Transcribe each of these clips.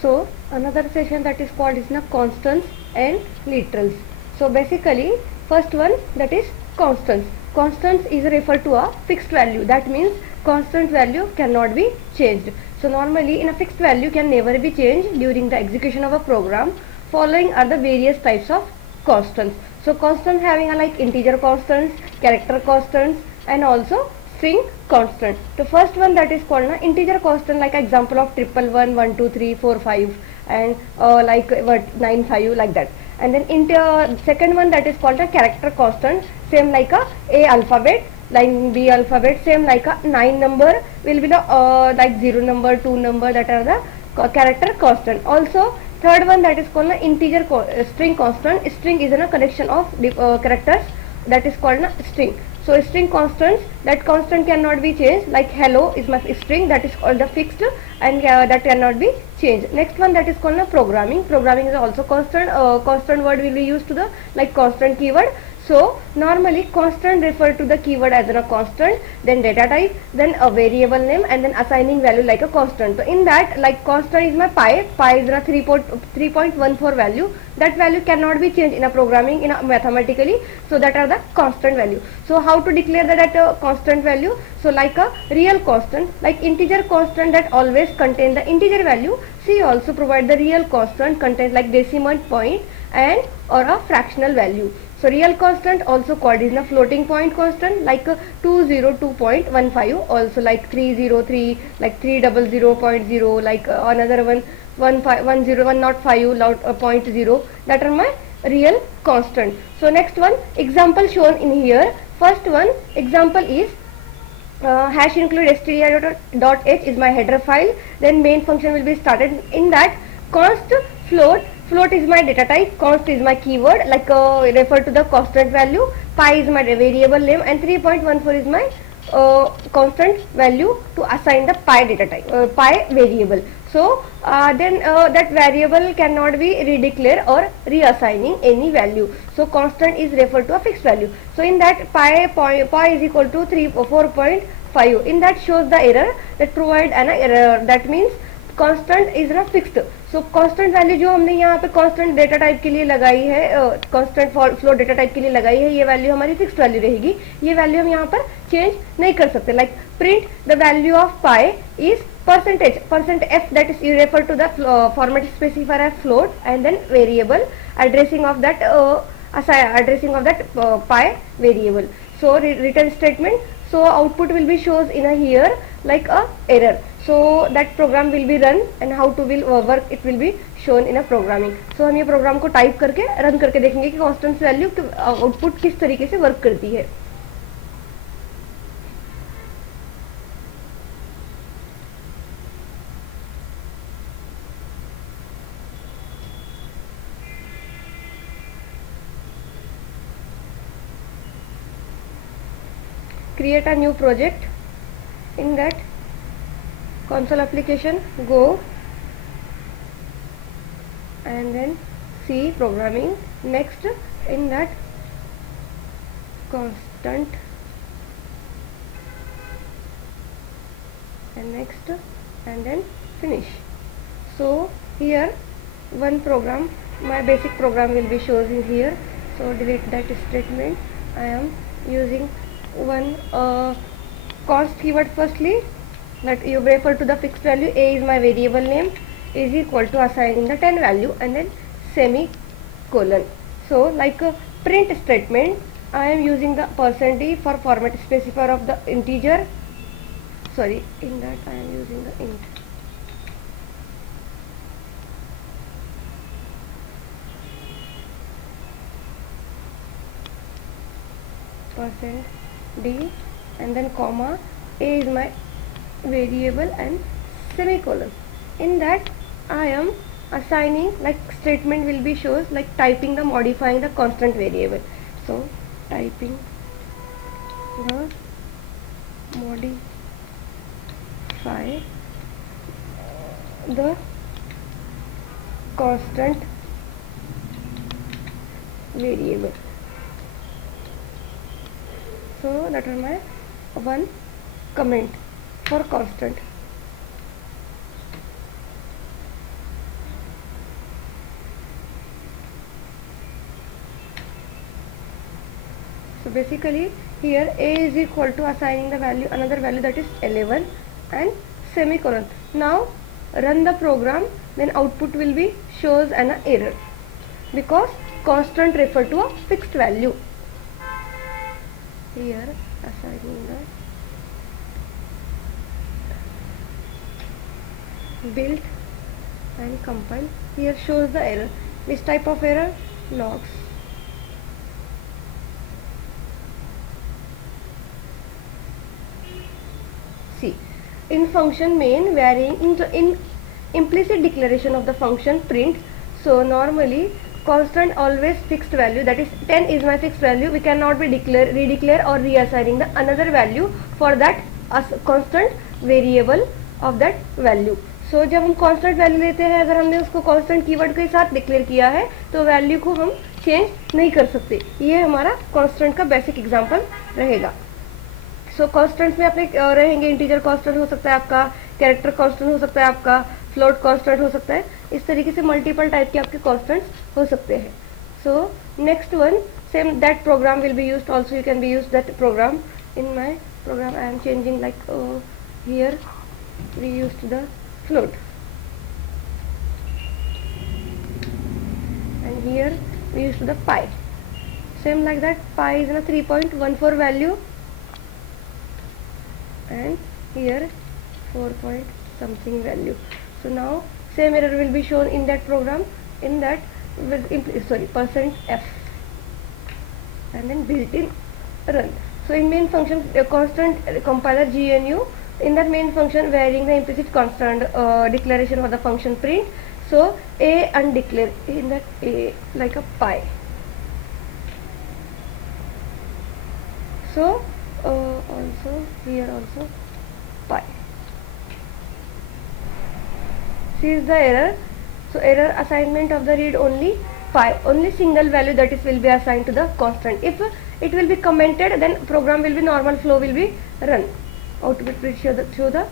So another session that is called is now constants and literals. So basically first one, that is constants. Constants is referred to a fixed value. That means constant value cannot be changed. So normally in a fixed value can never be changed during the execution of a program. Following are the various types of constants. So constants having a like integer constants, character constants, and also string constant. The first one that is called an integer constant, like example of 111, 1, 2, 3, 4, 5, and like what 9, 5, like that. And then second one that is called a character constant, same like a alphabet, like B alphabet, same like a 9 number will be the like 0 number, 2 number, that are the character constant. Also third one that is called an integer string constant. String is a collection of characters, that is called a string. So string constants, that constant cannot be changed, like hello is my string, that is called the fixed, and that cannot be changed. Next one that is called a programming. Programming is also constant. Constant word will be used to the like constant keyword. So normally constant refer to the keyword as a constant, then data type, then a variable name, and then assigning value like a constant. So in that, like constant is my pi is a 3.14 value. That value cannot be changed in a programming, in a mathematically. So that are the constant value. So how to declare that constant value? So like a real constant, like integer constant that always contain the integer value. C also provide the real constant contains like decimal point and or a fractional value. So real constant also called is a floating point constant, like 202.15, also like 303, like 300.0, like another one 105.0, that are my real constant. So next one example shown in here. First one example is hash include str.h is my header file. Then main function will be started. In that const float is my data type, const is my keyword, like refer to the constant value, pi is my variable name, and 3.14 is my constant value to assign the pi data type, pi variable. So then that variable cannot be redeclared or reassigning any value. So constant is referred to a fixed value. So in that pi is equal to 4.5. In that shows the error, that provide an error. That means constant is ना fixed. So constant value जो हमने यहाँ पे constant data type के लिए लगाई है, constant float data type के लिए लगाई है, ये value हमारी fixed value रहेगी. ये value हम यहाँ पर change नहीं कर सकते. Like print the value of pi is percentage %f, that is you refer to the format specifier as float, and then variable addressing of that pi variable. So return statement. So output will be shows in a here like a error. So that program will be run, and how to will work it will be shown in a programming. So हम ये programme को type करके run करके देखेंगे कि constant value output किस तरीके से वर्क करती है. Create a new project. In that console application, go and then C programming. Next in that constant, and next, and then finish. So here one program, my basic program will be shows in here. So delete that statement. I am using one const keyword firstly, that you refer to the fixed value. A is my variable name, is equal to assigning the 10 value, and then semicolon. So like a print statement, I am using the %d for format specifier of the integer. Sorry, in that I am using the int. %d, and then comma, A is my variable, and semicolon. In that I am assigning, like statement will be shows like typing the modifying the constant variable. So typing the modify the constant variable. So that is my one comment for constant. So basically here a is equal to assigning the value another value that is 11 and semicolon. Now run the program, then output will be shows an error because constant refer to a fixed value. Here assigning the build and compile, here shows the error. This type of error logs. See, in function main varying in implicit declaration of the function print. So normally constant always fixed value, that is 10 is my fixed value. We cannot be redeclare or reassigning the another value for that as constant variable of that value. So जब हम constant value लेते हैं, अगर हमने उसको constant keyword के साथ declare किया है तो वैल्यू को हम चेंज नहीं कर सकते. ये हमारा constant का बेसिक एग्जांपल रहेगा. सो कॉन्स्टेंट्स में अपने रहेंगे इंटीजर कांस्टेंट हो सकता है आपका, कैरेक्टर कांस्टेंट हो सकता है आपका, फ्लोट कांस्टेंट हो सकता है. इस तरीके से मल्टीपल टाइप के आपके कांस्टेंट्स हो सकते हैं. So next one same that program will be used also. You can be use that program in my program. I am changing like here we used the float and here we used the pi. Same like that, pi is in a 3.14 value and here 4 point something value. So now same error will be shown in that program, in that with %f and then built-in run. So in main function constant compiler GNU, in that main function varying the implicit constant declaration of the function print. So a undeclared in that a like a pi. So also here also pi. See is the error. So error assignment of the read only pi, only single value that is will be assigned to the constant. If it will be commented, then program will be normal flow will be run. Output will show the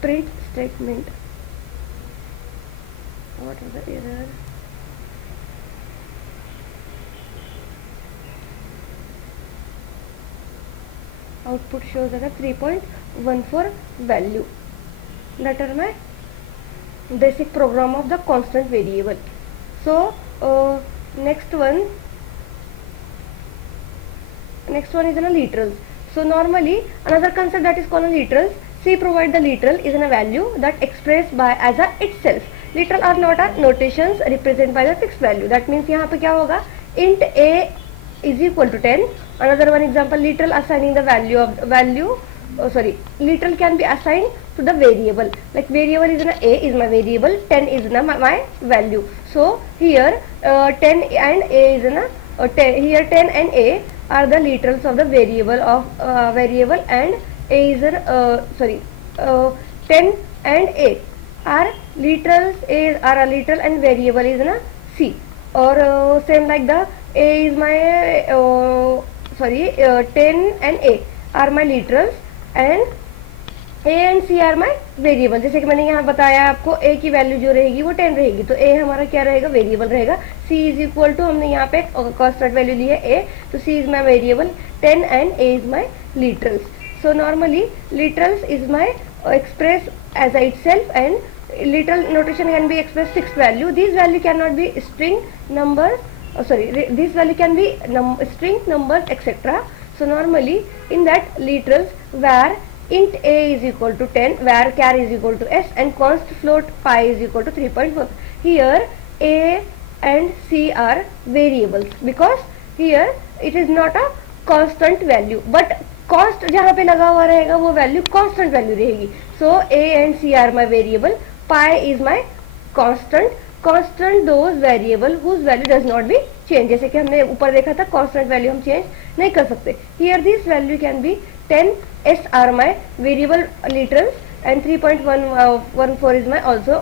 print statement. What is the error? Output shows as a 3.14 value. That are my basic program of the constant variable. So next one is in a literals. So normally another concept that is called a literals. C provide the literal is in a value that expressed by as a itself. Literal are not a notations represented by the fixed value. That means यहाँ पे क्या होगा, int a is equal to 10. Another one example, literal assigning the literal can be assigned to the variable. Like variable is in a is my variable, 10 is in a my value. So here 10 and a is in a 10, here 10 and a are the literals of the variable and a is 10 and a are literals, are a literal and variable is in a c. Or same like the a is my 10 and a are my literals and a and c are my variable. जैसे कि मैंने यहाँ बताया आपको a की value जो रहेगी वो 10 रहेगी, तो a हमारा क्या रहेगा, वेरिएबल रहेगा. c इज इक्वल टू, हमने यहाँ पे कांस्टेंट वैल्यू ली है a, तो c is my variable, 10 and a is my literals. So normally literals is my express as a itself and literal notation can be expressed fixed value. These value cannot be string numbers, this value can be string numbers etc. So normally in that literals where int a is equal to 10, where char is equal to s and const float pi is equal to 3.4. Here a and c are variables because here it is not a constant value, but cost जहाँ पे लगा हुआ रहेगा वो value constant value रहेगी. So A and C are my variable, pi is my constant those variable whose value does not be change. जैसे कि हमने ऊपर देखा था कांस्टेंट वैल्यू हम चेंज नहीं कर सकते. Here this value can be 10 as are my variable literal and 3.14 is my also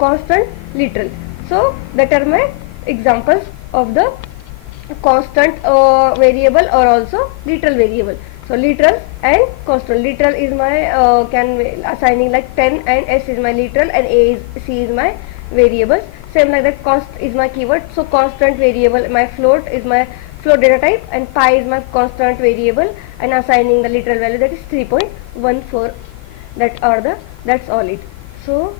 constant literal. So that are my examples of the constant variable or also literal variable. So literal and constant. Literal is my can assigning like 10 and s is my literal and a is c is my variables. Same like that const is my keyword. So constant variable, my float is my float data type, and pi is my constant variable, and assigning the literal value, that is 3.14. That's all it. So